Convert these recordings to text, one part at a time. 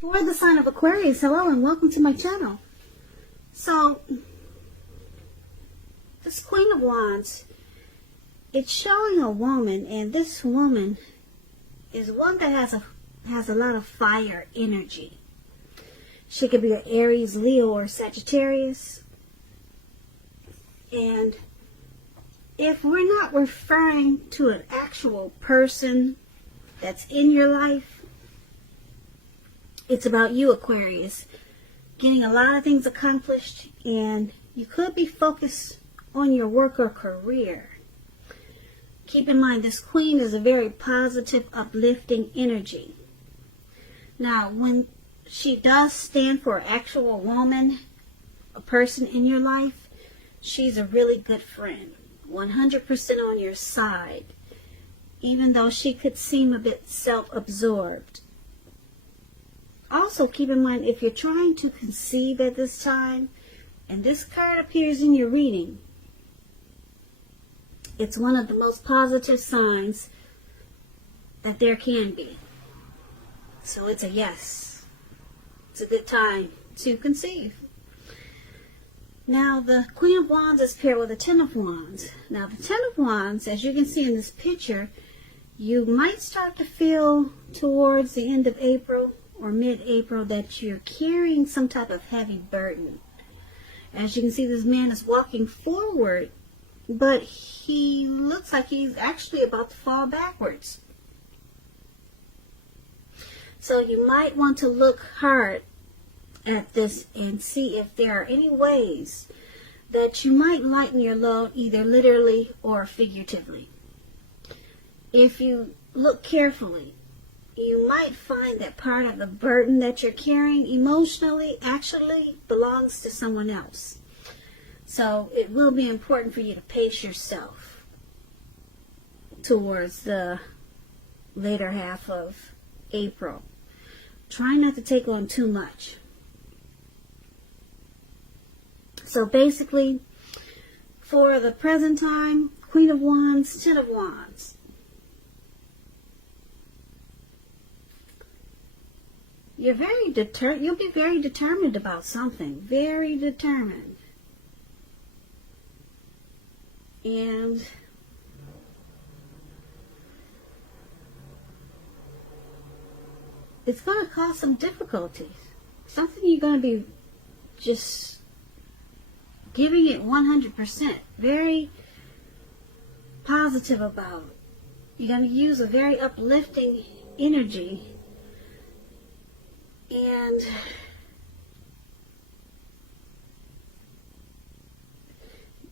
For the sign of Aquarius, hello and welcome to my channel. So, this Queen of Wands, it's showing a woman, and this woman is one that has a lot of fire energy. She could be an Aries, Leo, or Sagittarius. And if we're not referring to an actual person that's in your life, it's about you, Aquarius, getting a lot of things accomplished, and you could be focused on your work or career. Keep in mind, this queen is a very positive, uplifting energy. Now, when she does stand for an actual woman, a person in your life, she's a really good friend, 100% on your side, even though she could seem a bit self-absorbed. Also, keep in mind, if you're trying to conceive at this time, and this card appears in your reading, it's one of the most positive signs that there can be. So it's a yes. It's a good time to conceive. Now, the Queen of Wands is paired with the Ten of Wands. Now, the Ten of Wands, as you can see in this picture, you might start to feel towards the end of April or mid-April that you're carrying some type of heavy burden. As you can see, this man is walking forward, but he looks like he's actually about to fall backwards. So you might want to look hard at this and see if there are any ways that you might lighten your load, either literally or figuratively. If you look carefully, you might find that part of the burden that you're carrying emotionally actually belongs to someone else. So it will be important for you to pace yourself towards the later half of April. Try not to take on too much. So basically, for the present time, Queen of Wands, Ten of Wands. You'll be very determined about something. Very determined. And it's going to cause some difficulties. Something you're going to be just giving it 100%. Very positive about. You're going to use a very uplifting energy. And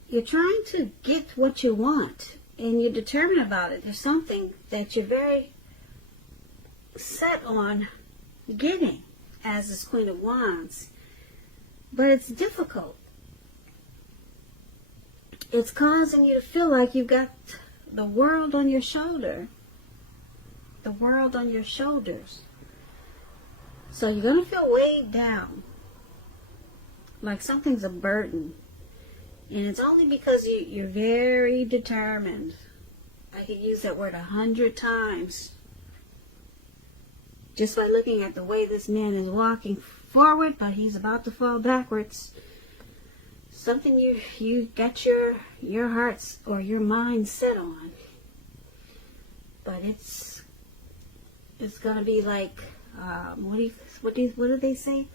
you're trying to get what you want, and you're determined about it. There's something that you're very set on getting as this Queen of Wands, but it's difficult. It's causing you to feel like you've got the world on your shoulder. The world on your shoulders. So you're going to feel weighed down, like something's a burden. And it's only because you're very determined. I could use that word 100 times. Just by looking at the way this man is walking forward, but he's about to fall backwards. Something you got your hearts or your mind set on. But it's going to be like, what do they say?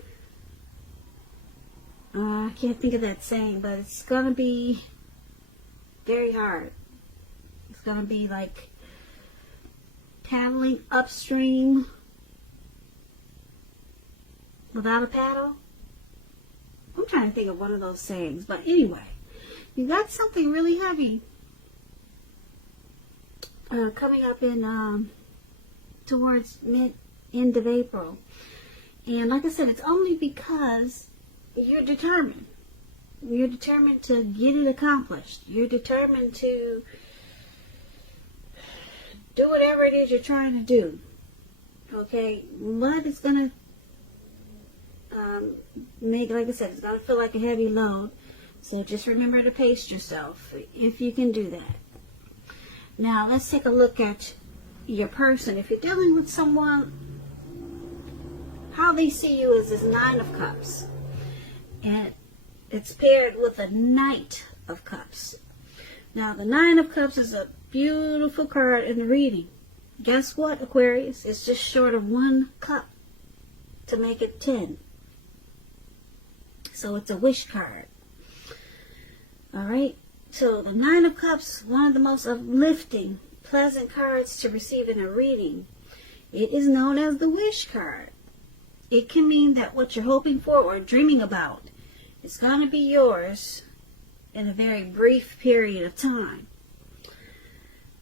I can't think of that saying, but it's going to be very hard. It's going to be like paddling upstream without a paddle. I'm trying to think of one of those sayings, but anyway, you got something really heavy coming up in towards end of April. And like I said, it's only because you're determined. You're determined to get it accomplished. You're determined to do whatever it is you're trying to do. Okay? But it's going to make, like I said, it's going to feel like a heavy load. So just remember to pace yourself if you can do that. Now, let's take a look at your person. If you're dealing with someone how they see you is this Nine of Cups. And it's paired with a Knight of Cups. Now, the Nine of Cups is a beautiful card in the reading. Guess what, Aquarius? It's just short of 1 cup to make it 10. So it's a wish card. Alright? So the Nine of Cups, one of the most uplifting, pleasant cards to receive in a reading. It is known as the wish card. It can mean that what you're hoping for or dreaming about is going to be yours in a very brief period of time.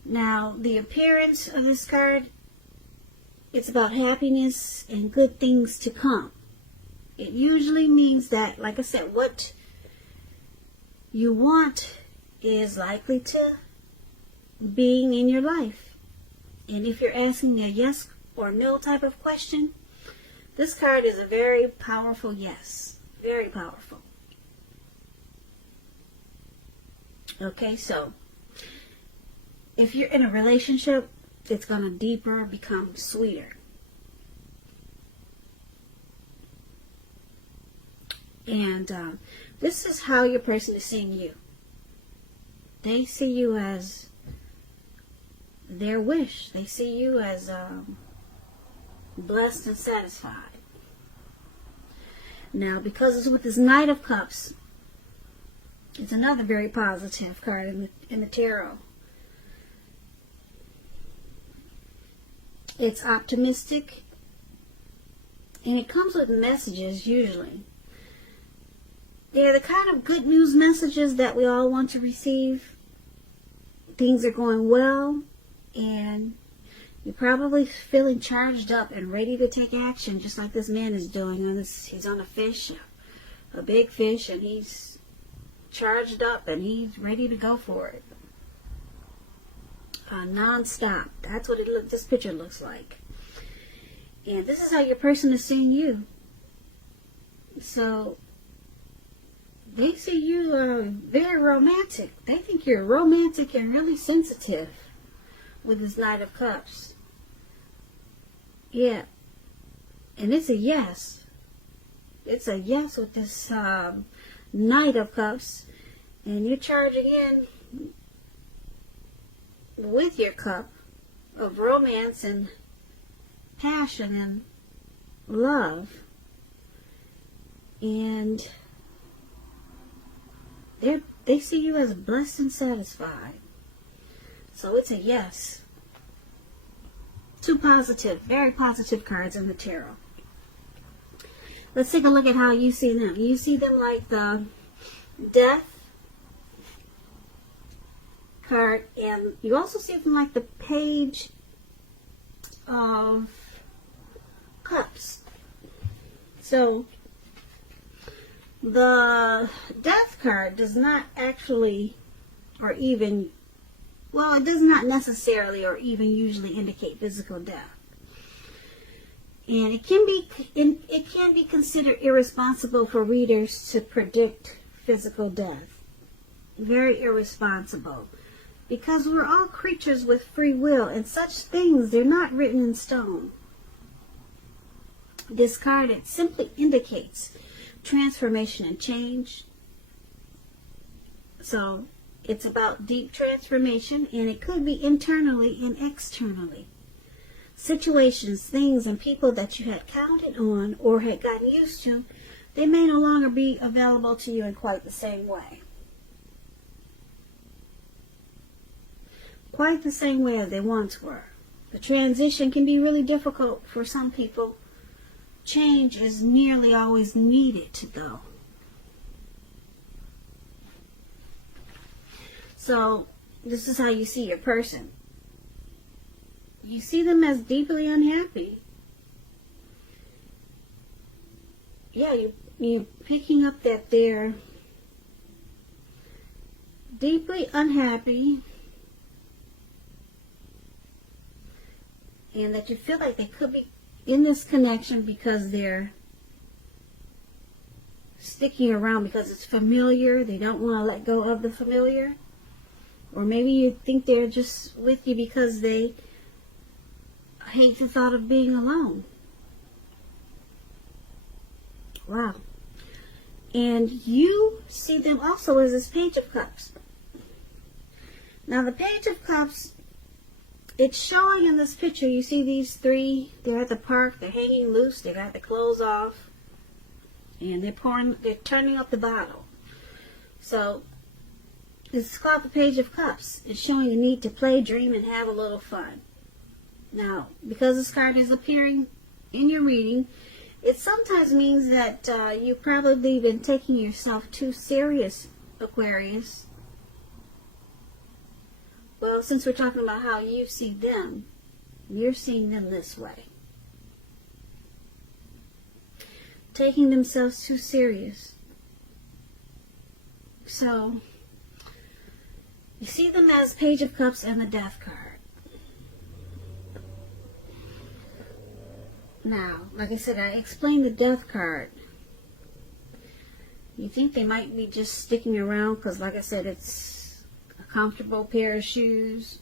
Now, the appearance of this card, it's about happiness and good things to come. It usually means that, like I said, what you want is likely to being in your life. And if you're asking a yes or no type of question, this card is a very powerful yes. Very powerful. Okay, so if you're in a relationship, it's going to deeper, become sweeter. And this is how your person is seeing you. They see you as their wish. They see you as blessed and satisfied. Now, because it's with this Knight of Cups, it's another very positive card in the tarot. It's optimistic, and it comes with messages usually. They're the kind of good news messages that we all want to receive. Things are going well, and you're probably feeling charged up and ready to take action, just like this man is doing. He's on a fish, a big fish, and he's charged up and he's ready to go for it. Non-stop. That's what this picture looks like. And this is how your person is seeing you. So they see you very romantic. They think you're romantic and really sensitive with this Knight of Cups. Yeah. And it's a yes. It's a yes with this Knight of Cups. And you're charging in with your cup of romance and passion and love. And they see you as blessed and satisfied. So it's a yes. Two positive, very positive cards in the tarot. Let's take a look at how you see them. You see them like the Death card, and you also see them like the Page of Cups. So the Death card does not actually, or even, well, it does not necessarily or even usually indicate physical death. And it can be considered irresponsible for readers to predict physical death. Very irresponsible. Because we're all creatures with free will, and such things, they're not written in stone. This card, it simply indicates transformation and change. So it's about deep transformation, and it could be internally and externally. Situations, things, and people that you had counted on or had gotten used to, they may no longer be available to you in quite the same way. Quite the same way as they once were. The transition can be really difficult for some people. Change is nearly always needed, though. So, this is how you see your person. You see them as deeply unhappy. Yeah, you're picking up that they're deeply unhappy, and that you feel like they could be in this connection because they're sticking around because it's familiar. They don't want to let go of the familiar. Or maybe you think they're just with you because they hate the thought of being alone. Wow. And you see them also as this Page of Cups. Now the Page of Cups, it's showing in this picture, you see these three, they're at the park, they're hanging loose, they got their clothes off, and they're turning up the bottle. So it's called the Page of Cups. It's showing a need to play, dream, and have a little fun. Now, because this card is appearing in your reading, it sometimes means that you've probably been taking yourself too serious, Aquarius. Well, since we're talking about how you see them, you're seeing them this way. Taking themselves too serious. So, you see them as Page of Cups and the Death card. Now, like I said, I explained the Death card. You think they might be just sticking around because, like I said, it's a comfortable pair of shoes,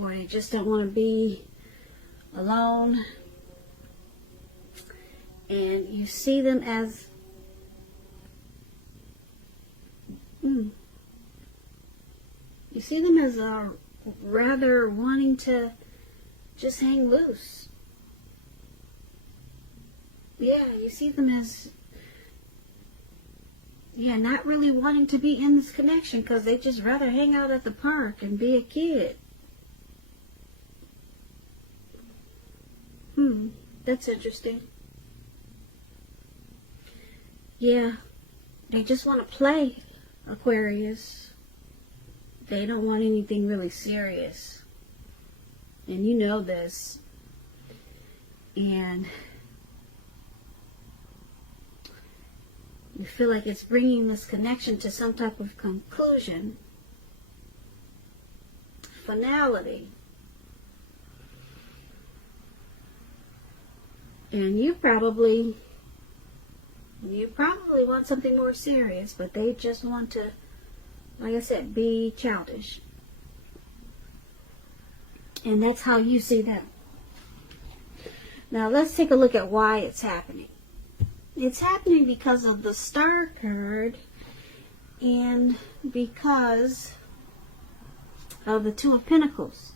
or they just don't want to be alone. And you see them as you see them as rather wanting to just hang loose. Yeah, you see them as, not really wanting to be in this connection because they just rather hang out at the park and be a kid. That's interesting. Yeah, they just want to play, Aquarius. They don't want anything really serious. And you know this. And you feel like it's bringing this connection to some type of conclusion, finality. And you probably want something more serious, but they just want to, like I said, be childish. And that's how you see them. Now let's take a look at why it's happening. It's happening because of the Star card and because of the Two of Pentacles.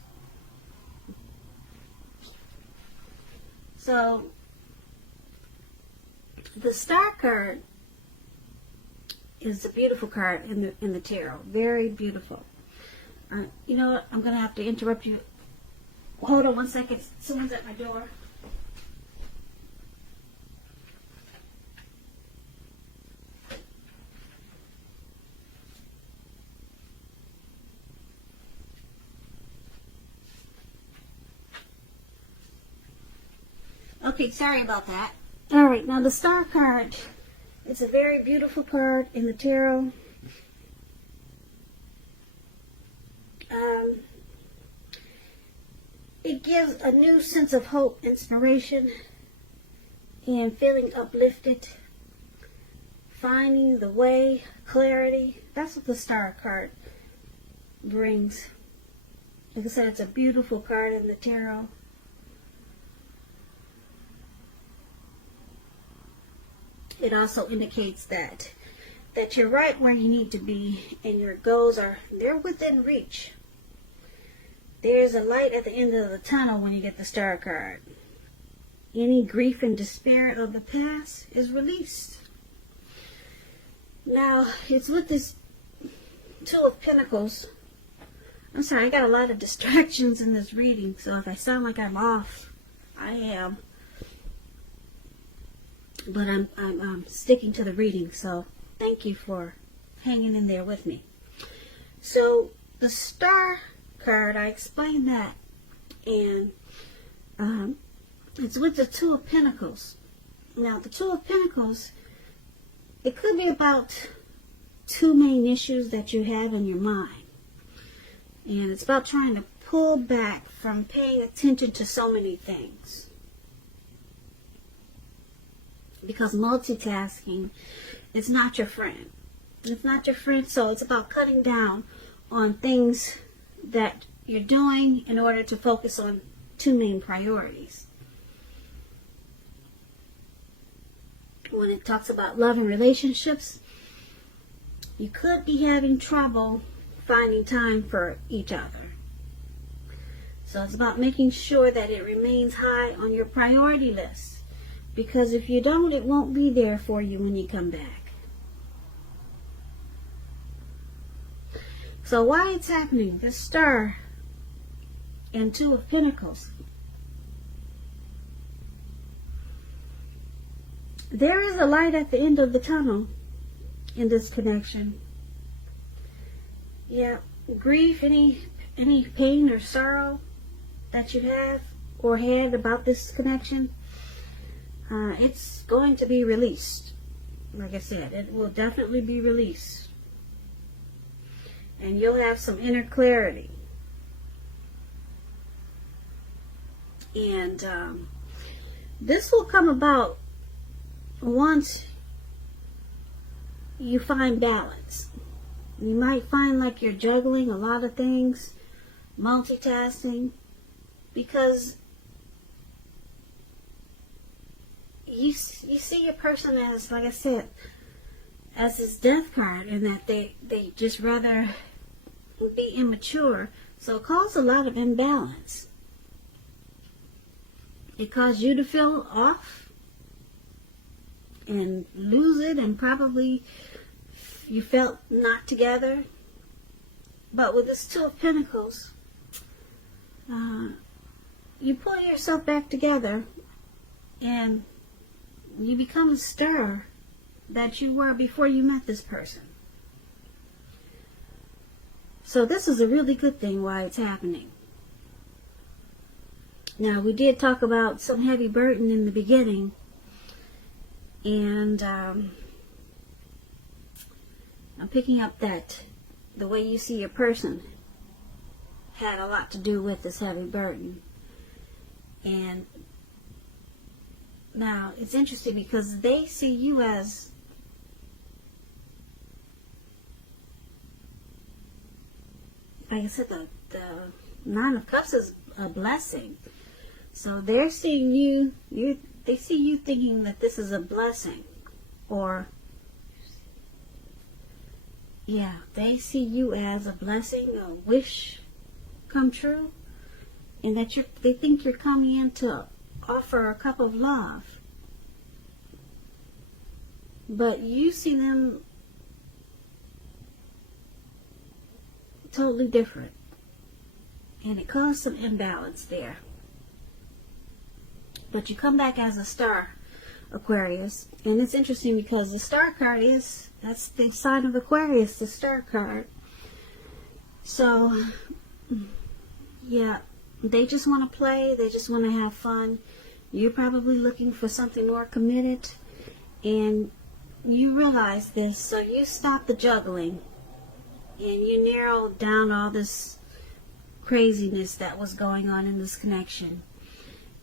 So the Star card is a beautiful card in the tarot. Very beautiful. You know what? I'm going to have to interrupt you. Hold on one second. Someone's at my door. Okay, sorry about that. Alright, now the Star card, it's a very beautiful card in the tarot. It gives a new sense of hope, inspiration, and feeling uplifted, finding the way, clarity. That's what the Star card brings. Like I said, it's a beautiful card in the tarot. It also indicates that you're right where you need to be and your goals they're within reach. There's a light at the end of the tunnel when you get the Star card. Any grief and despair of the past is released. Now, it's with this Two of Pentacles. I'm sorry, I got a lot of distractions in this reading, so if I sound like I'm off, I am. But I'm sticking to the reading, so thank you for hanging in there with me. So the Star card, I explained that, and it's with the Two of Pentacles. Now the Two of Pentacles, it could be about two main issues that you have in your mind, and it's about trying to pull back from paying attention to so many things. Because multitasking is not your friend. It's not your friend, so it's about cutting down on things that you're doing in order to focus on two main priorities. when it talks about love and relationships, you could be having trouble finding time for each other. So it's about making sure that it remains high on your priority list, because if you don't, it won't be there for you when you come back. So why it's happening? The Star and Two of Pentacles. There is a light at the end of the tunnel in this connection. Yeah, grief, any pain or sorrow that you have or had about this connection, it's going to be released. Like I said, it will definitely be released. And you'll have some inner clarity. And this will come about once you find balance. You might find like you're juggling a lot of things, multitasking, because you see a person as, like I said, as his death card, and that they just rather be immature. So it caused a lot of imbalance. It caused you to feel off and lose it, and probably you felt not together. But with this Two of Pentacles, you pull yourself back together and you become a star that you were before you met this person. So this is a really good thing why it's happening. Now, we did talk about some heavy burden in the beginning, and I'm picking up that the way you see your person had a lot to do with this heavy burden. And now it's interesting because they see you as like I said, the Nine of Cups is a blessing. So they're seeing you, they see you thinking that this is a blessing. Or, yeah, they see you as a blessing, a wish come true. And that they think you're coming in to offer a cup of love. But you see them totally different. And it caused some imbalance there. But you come back as a star, Aquarius. And it's interesting because the star card that's the sign of Aquarius, the star card. So, yeah, they just want to play. They just want to have fun. You're probably looking for something more committed. And you realize this, so you stop the juggling. And you narrow down all this craziness that was going on in this connection.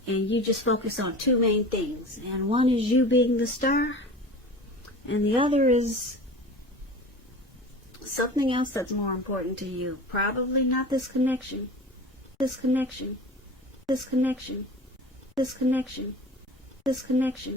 And you just focus on two main things. And one is you being the star. And the other is something else that's more important to you. Probably not this connection. This connection. This connection. This connection. This connection.